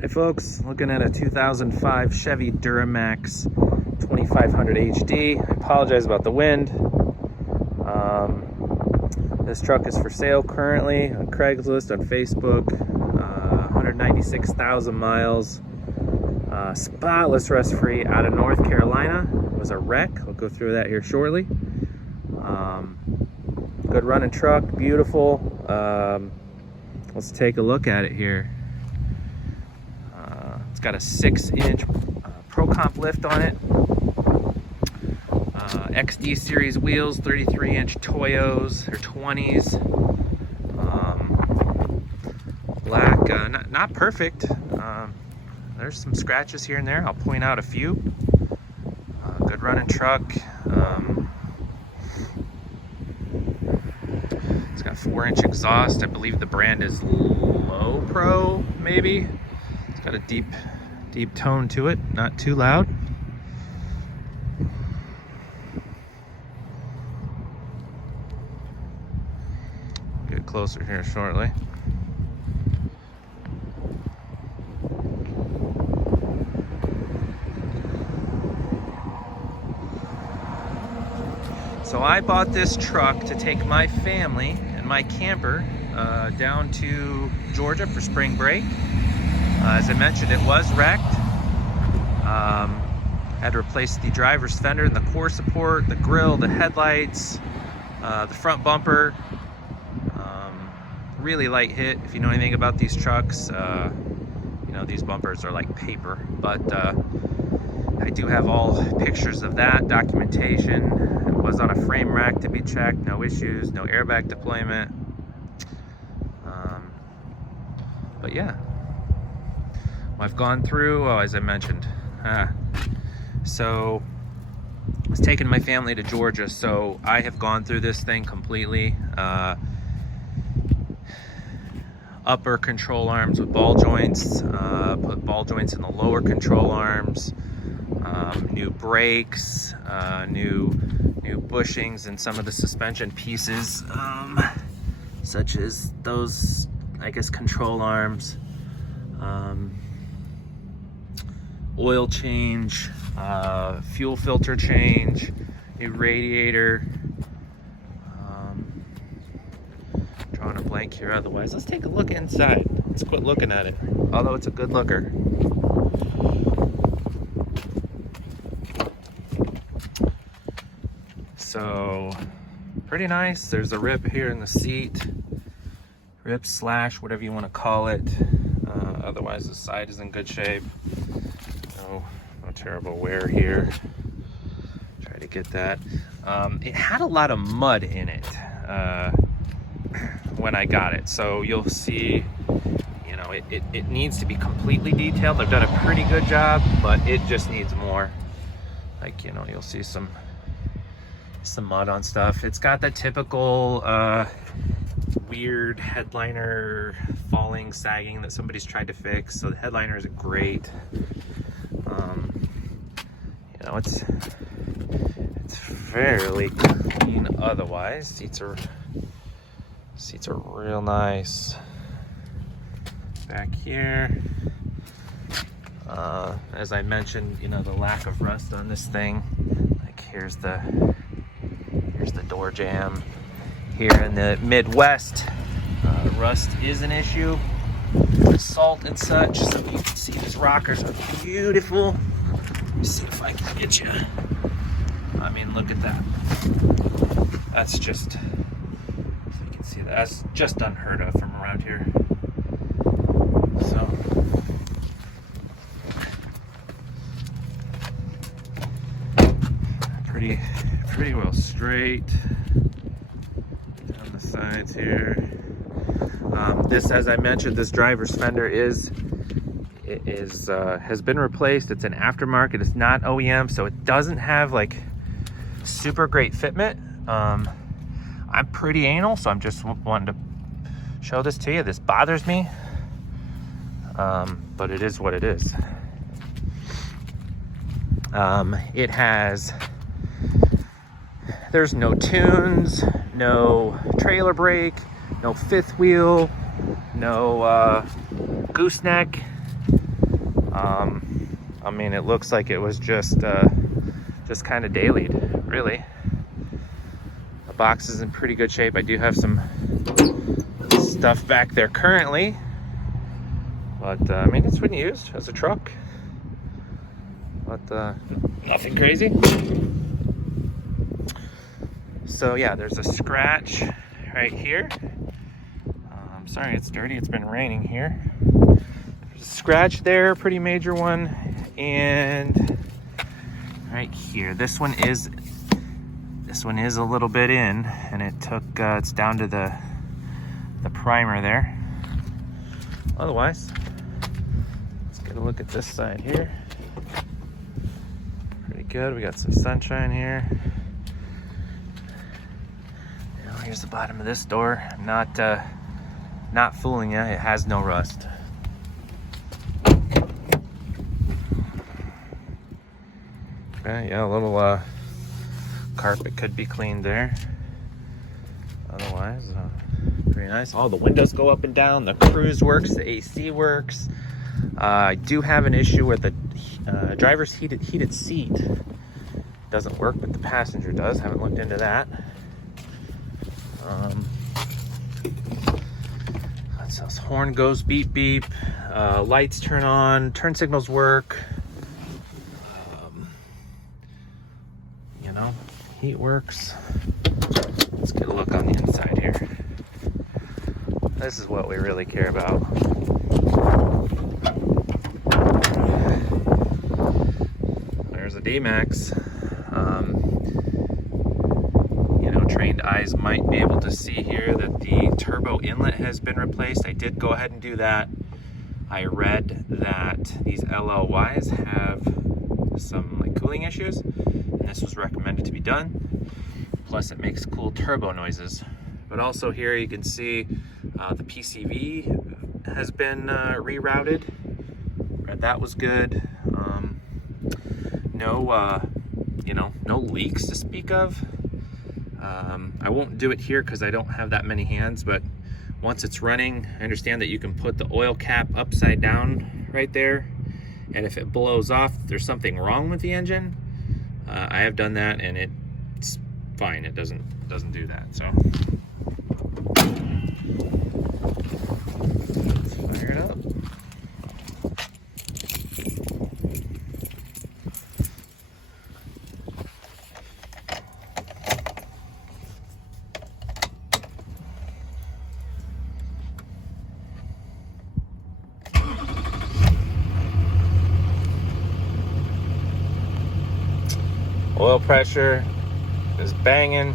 Hi folks, looking at a 2005 Chevy Duramax 2500 HD. I apologize about the wind. This truck is for sale currently on Craigslist, on Facebook. 196,000 miles. Spotless, rust-free, out of North Carolina. It was a wreck. I'll go through that here shortly. Good running truck, beautiful. Let's take a look at it here. It's got a 6-inch Pro Comp lift on it. XD series wheels, 33-inch Toyos or 20s. Black, not perfect. There's some scratches here and there. I'll point out a few. Good running truck. It's got 4-inch exhaust. I believe the brand is Low Pro, maybe. It's got a deep tone to it, not too loud. Get closer here shortly. So I bought this truck to take my family and my camper down to Georgia for spring break. As I mentioned, it was wrecked. Had to replace the driver's fender and the core support, the grille, the headlights, the front bumper. Really light hit. If you know anything about these trucks, you know these bumpers are like paper. But I do have all pictures of that, documentation. It was on a frame rack to be checked, no issues, no airbag deployment. But yeah. I've gone through, as I mentioned, so I was taking my family to Georgia, so I have gone through this thing completely. Upper control arms with ball joints, put ball joints in the lower control arms, new brakes, new bushings in some of the suspension pieces, such as those, I guess, control arms. Oil change, fuel filter change, new radiator. Drawing a blank here otherwise. Let's take a look inside. Let's quit looking at it, although it's a good looker. So, pretty nice. There's a rip here in the seat. Rip slash, whatever you want to call it. Otherwise, the side is in good shape. No terrible wear here. Try to get that. It had a lot of mud in it when I got it, so you'll see, you know, it needs to be completely detailed. They've done a pretty good job, but it just needs more. Like, you know, you'll see some mud on stuff. It's got the typical weird headliner falling, sagging that somebody's tried to fix. So the headliner isn't great. You know, it's fairly clean otherwise. Seats are real nice. Back here, as I mentioned, you know, the lack of rust on this thing. Like here's the door jamb. Here in the Midwest, rust is an issue. Salt and such. So you can see these rockers are beautiful. Let me see if I can get you. I mean, look at that. That's just, if you can see that, that's just unheard of from around here. So, pretty well straight down the sides here. This, as I mentioned, this driver's fender has been replaced. It's an aftermarket. It's not OEM, so it doesn't have like super great fitment. I'm pretty anal, so I'm just wanting to show this to you. This bothers me, but it is what it is. There's no tunes, no trailer brake, no fifth wheel, no gooseneck. I mean, it looks like it was just kind of dailied, really. The box is in pretty good shape. I do have some stuff back there currently, but I mean, it's been used as a truck, but nothing crazy. So yeah, there's a scratch right here. Sorry, it's dirty. It's been raining here. There's a scratch there, pretty major one, and right here. This one is a little bit in, and it took. It's down to the primer there. Otherwise, let's get a look at this side here. Pretty good. We got some sunshine here. Here's the bottom of this door. Not fooling you, it has no rust. Okay, yeah, a little carpet could be cleaned there. Otherwise, pretty nice. All the windows go up and down. The cruise works, the AC works. I do have an issue where the driver's heated seat doesn't work, but the passenger does. Haven't looked into that. So this horn goes beep beep, lights turn on, turn signals work, you know, heat works. Let's get a look on the inside here. This is what we really care about. There's a D-Max. Trained eyes might be able to see here that the turbo inlet has been replaced. I did go ahead and do that. I read that these LLYs have some cooling issues, and this was recommended to be done. Plus it makes cool turbo noises. But also here you can see the PCV has been rerouted. Read that was good. No leaks to speak of. I won't do it here because I don't have that many hands, but once it's running, I understand that you can put the oil cap upside down right there, and if it blows off, there's something wrong with the engine. I have done that, and it's fine. It doesn't do that. So let's fire it up. Oil pressure is banging.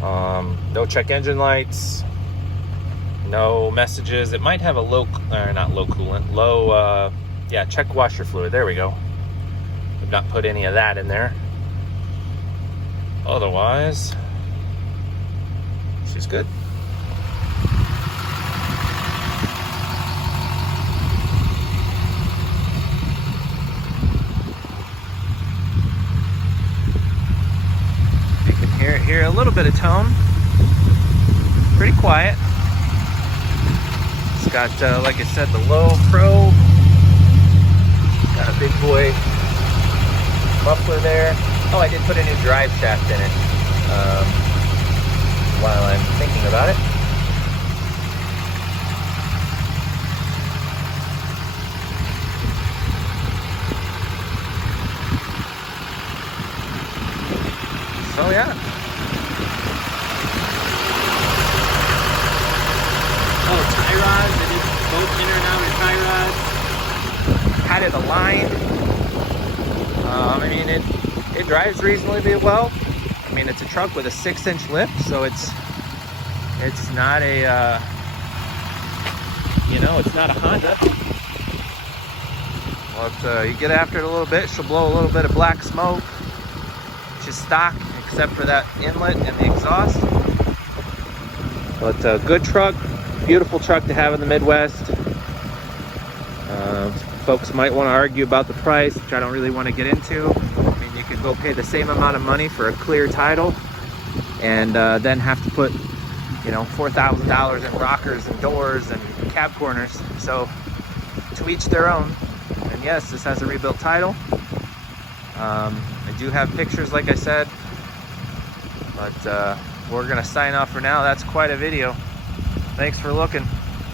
No check engine lights. No messages. It might have a check washer fluid. There we go. I've not put any of that in there. Otherwise, she's good. Hear a little bit of tone. Pretty quiet. It's got, like I said, the low probe. Got a big boy muffler there. Oh, I did put a new drive shaft in it while I'm thinking about it. So yeah. Oh, tie rods. I did both inner and outer tie rods. Had it aligned. I mean, it drives reasonably well. I mean, it's a truck with a 6-inch lift, so it's not a it's not a Honda. But you get after it a little bit, she'll blow a little bit of black smoke, which is stock except for that inlet and the exhaust. But good truck. Beautiful truck to have in the Midwest. Folks might want to argue about the price, which I don't really want to get into. I mean, you could go pay the same amount of money for a clear title and then have to put, $4,000 in rockers and doors and cab corners. So to each their own. yes, this has a rebuilt title. I do have pictures, like I said, but we're gonna sign off for now. That's quite a video. Thanks for looking.